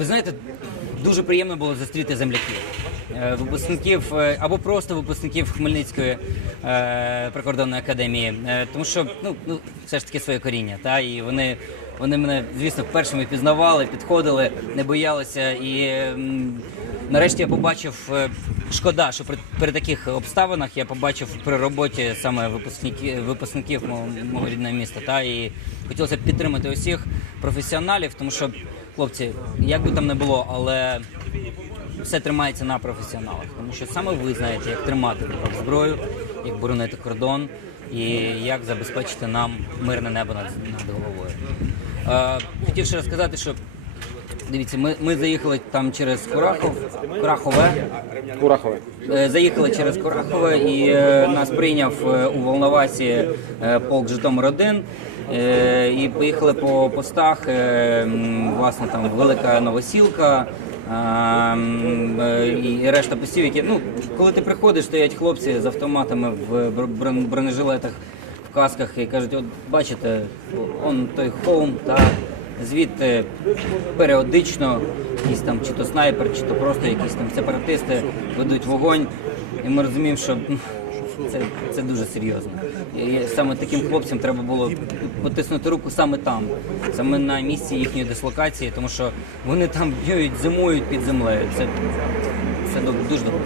Ви знаєте, дуже приємно було зустріти земляків, Е, випускників е, або просто випускників Хмельницької е, прикордонної академії, тому що ну, ну все ж таки своє коріння. Та і вони, вони мене, звісно, першими пізнавали, підходили, не боялися. І нарешті я побачив. Шкода, що при, при таких обставинах я побачив при роботі саме випускників, випускників мого, мого рідного міста. Та і хотілося б підтримати усіх професіоналів, тому що хлопці, як би там не було, але все тримається на професіоналах, тому що саме ви знаєте, як тримати зброю, як боронити кордон і як забезпечити нам мирне небо над, над головою. Е, хотів ще розказати, що дивіться, ми, ми заїхали там через Курахов, Курахове. Курахове. Е, Заїхали через Курахове і е, нас прийняв е, у Волновасі полк Житомир 1 е, і поїхали по постах. Власне, там велика новосілка. І решта постів, які ну коли ти приходиш, стоять хлопці з автоматами в бр- бр- бронежилетах, в касках і кажуть, от бачите, он той холм, та звідти періодично якісь там чи то снайпер, чи то просто якісь там сепаратисти ведуть вогонь. І ми розуміємо, що ну, це, це дуже серйозно. І саме таким хлопцям треба було потиснути руку саме там, саме на місці їхньої дислокації, тому що вони там б'ють, зимують під землею. Це, це дуже добре.